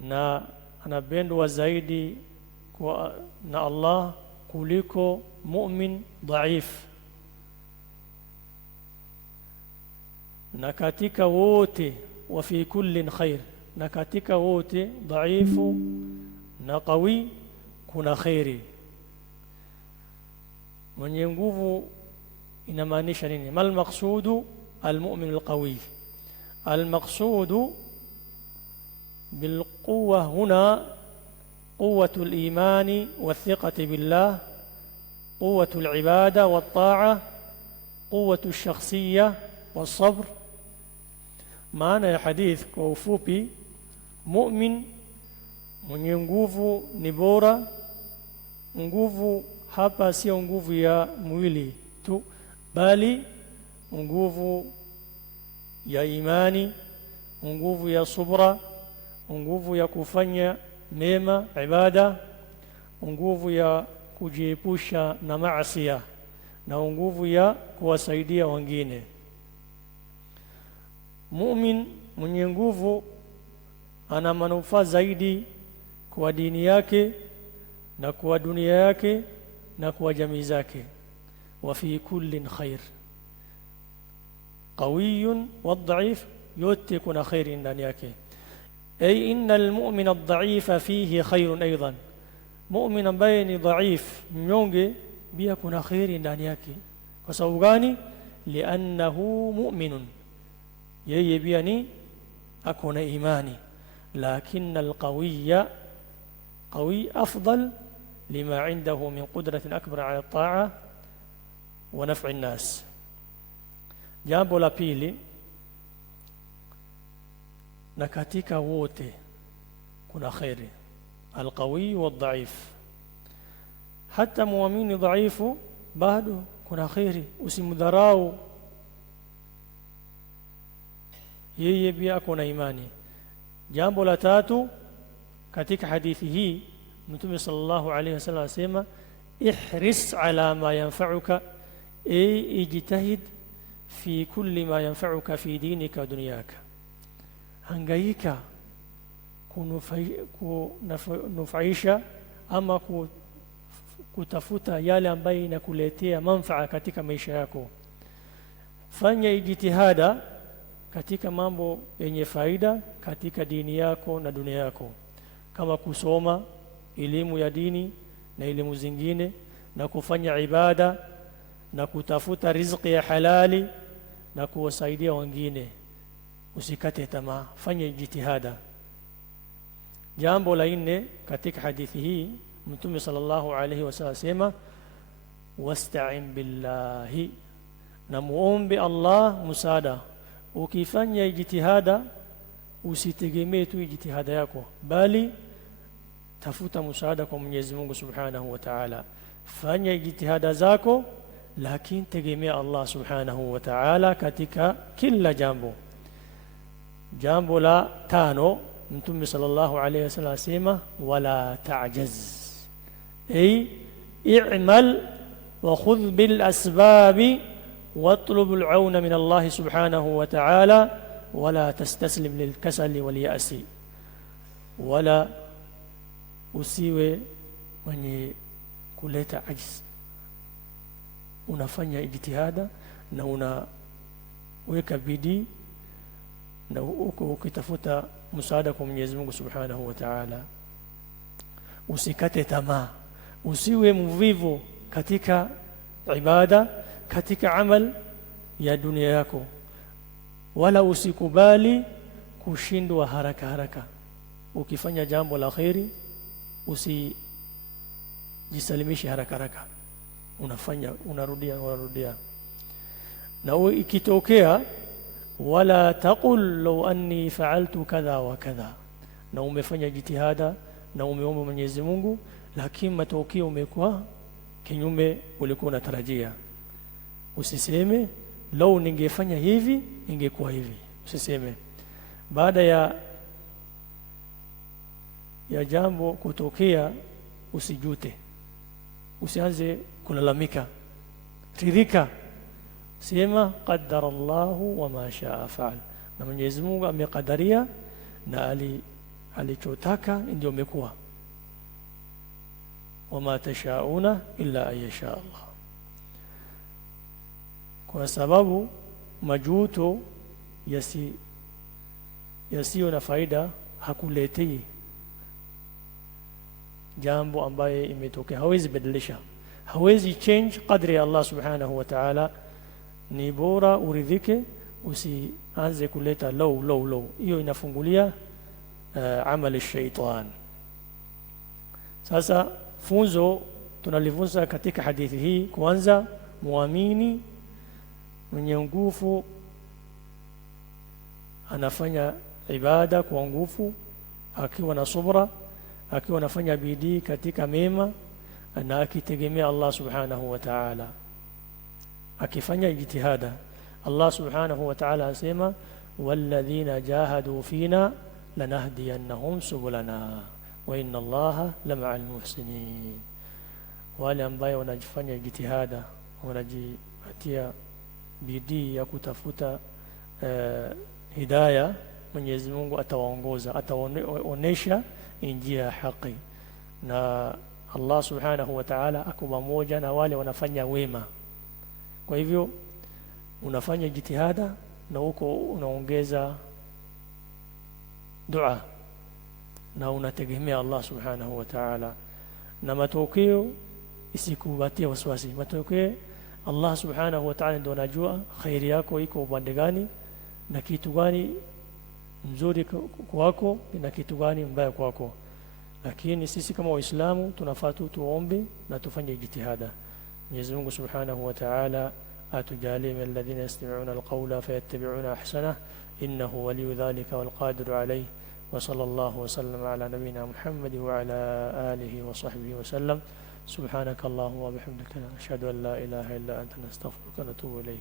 na anapendwa zaidi na Allah kuliko mu'min dhaif. Na katika wote wa fi kullin khair, na katika wote dhaifu na qawi kuna khairi. Mwenye nguvu inamaanisha nini? Mal maqsudu almu'min alqawi. Almaqsudu bilquwa huna quwwatu al-imani wathiqati billah, quwwatu al-ibada wat-ta'a, quwwatu ash-shakhsiyya was-sabr. Maana ya hadith kwa ufupi, mu'min mwenye nguvu ni bora. Nguvu hapa sio nguvu ya mwili tu, bali nguvu ya imani, nguvu ya subra, nguvu ya kufanya mema ibada, nguvu ya kujiepusha na maasi, na nguvu ya kuwasaidia wengine. Mu'min mwenye nguvu ana manufaa zaidi kwa dini yake na kwa dunia yake na kwa jamii zake. Wa fi kullin khair, qawiyun wa dhaif, yote kuna khairi ndani yake. Ay inna almu'mina adh-dha'ifa fihi khairun aidan, mu'min ambaye ni dhaif, mnyonge, pia kuna khairi ndani yake. Kwa sababu gani? Li'annahu mu'minun, yeye pia ni akona imani. Lakin alqawiyya qawi afdal lima indahu min qudratin akbar ala at-ta'a wa naf'i an-nas. Jambo la pili, na katika wote kuna khairi, alqawi wa dhaif. Hata muamini dhaifu bado kuna khairi, usimdharau, yeye pia kuna imani. Jambo la tatu, katika hadithi hii Mtume sallallahu alayhi wasallam asema ihris ala ma yanfa'uka, ijtahid fi kulli ma yanfa'uka fi dinika wa dunyaka. Hangaika kunufaisha ama kutafuta yale ambayo inakuletea manufaa katika maisha yako. Fanya ijtihada katika mambo yenye faida katika dini yako na dunia yako, kama kusoma elimu ya dini na elimu zingine, na kufanya ibada na kutafuta riziki ya halali na kuwasaidia wengine. Usikate tamaa, fanya jitihada. Jambo la nne katika hadithi hii, Mtume sallallahu alayhi wasallam sema wasta'in billahi, na muombe Allah msaada. Ukifanya jitihada usitegemee tu jitihada yako, bali tafuta msaada kwa Mwenyezi Mungu Subhanahu wa Ta'ala. Fanya jitihada zako, lakini tegemea Allah Subhanahu wa Ta'ala katika kila jambo. Jambo la tano, Mtume sallallahu alayhi wasallam asema wala ta'jaz, ay i'mal wa khudh bil asbab واطلب العون من الله سبحانه وتعالى ولا تستسلم للكسل واليأس. ولا usiwe mwenye kuleta ajiz, unafanya ijtihada na unaweka bidii na ukitafuta msaada kwa Mwenyezi Mungu Subhanahu wa Ta'ala. Usikate tamaa, usiwe mvivu katika ibada, katika amal ya dunia yako, wala usikubali kushindwa haraka haraka. Ukifanya jambo la khairi usijisalimishe haraka haraka, unafanya unarudia. Na ikitokea wala taqul law anni fa'altu kadha wa kadha, na umefanya jitihada na umeomba Mwenyezi Mungu, lakini matokeo umekuwa kinyume ulikuwa unatarajia, usiseme lau ningefanya hivi ingekuwa hivi. Usiseme. Baada ya jambo kutokea usijute, usianze kulalamika, ridhika, sema qaddara Allahu wa ma shaa fa'al, na Mwenyezi Mungu amekadiria na alichotaka ndio umekuwa. Wama tashauna illa ayasha Allah. Kwa sababu majuto yasiyo na faida hakuletei jambo ambaye imetokea, hawezi badilisha, hawezi change qadri ya Allah subhanahu wa ta'ala. Ni bora uridhike, usianze kuleta low. Hiyo inafungulia amali shaitan. Sasa funzo tunalifunza katika hadithi hii, kwanza muamini mwenye nguvu anafanya ibada kwa nguvu, akiwa na subra, akiwa anafanya bidii katika mema, na akitegemea Allah subhanahu wa ta'ala, akifanya ijtihada. Allah subhanahu wa ta'ala asema walladhina jahadu fina lanahdiyannahum subulana wa inna Allaha lama'al muhsinin. Wale ambao wanajifanya ijtihada, wanajipatia bidii ya kutafuta hidayah, Mwenyezi Mungu atawaongoza, ataonesha njia ya haki. Na Allah subhanahu wa ta'ala ako pamoja na wale wanafanya wema. Kwa hivyo unafanya jitihada na uko unaongeza dua na unategemea Allah subhanahu wa ta'ala, na matokeo isikubatie wasiwasi. Matokeo Allah subhanahu wa ta'ala ndio anajua khairi yako iko upande gani na kitu gani mzuri kwako na kitu gani mbaya kwako. Lakini sisi kama Waislamu tunafaa tuombe na tufanye jitihada. Mwenyezi Mungu subhanahu wa ta'ala atujalie min alladhina yastami'una alqawla fayattabi'una ahsana, innahu waliyyu dhalika wal qadiru alayhi. Wa sallallahu wa sallama ala nabiyyina Muhammad wa ala alihi wa sahbihi wa sallam. Subhanakallahumma wa bihamdika ashhadu an la ilaha illa anta nastaghfiruka wa natubu ilayk.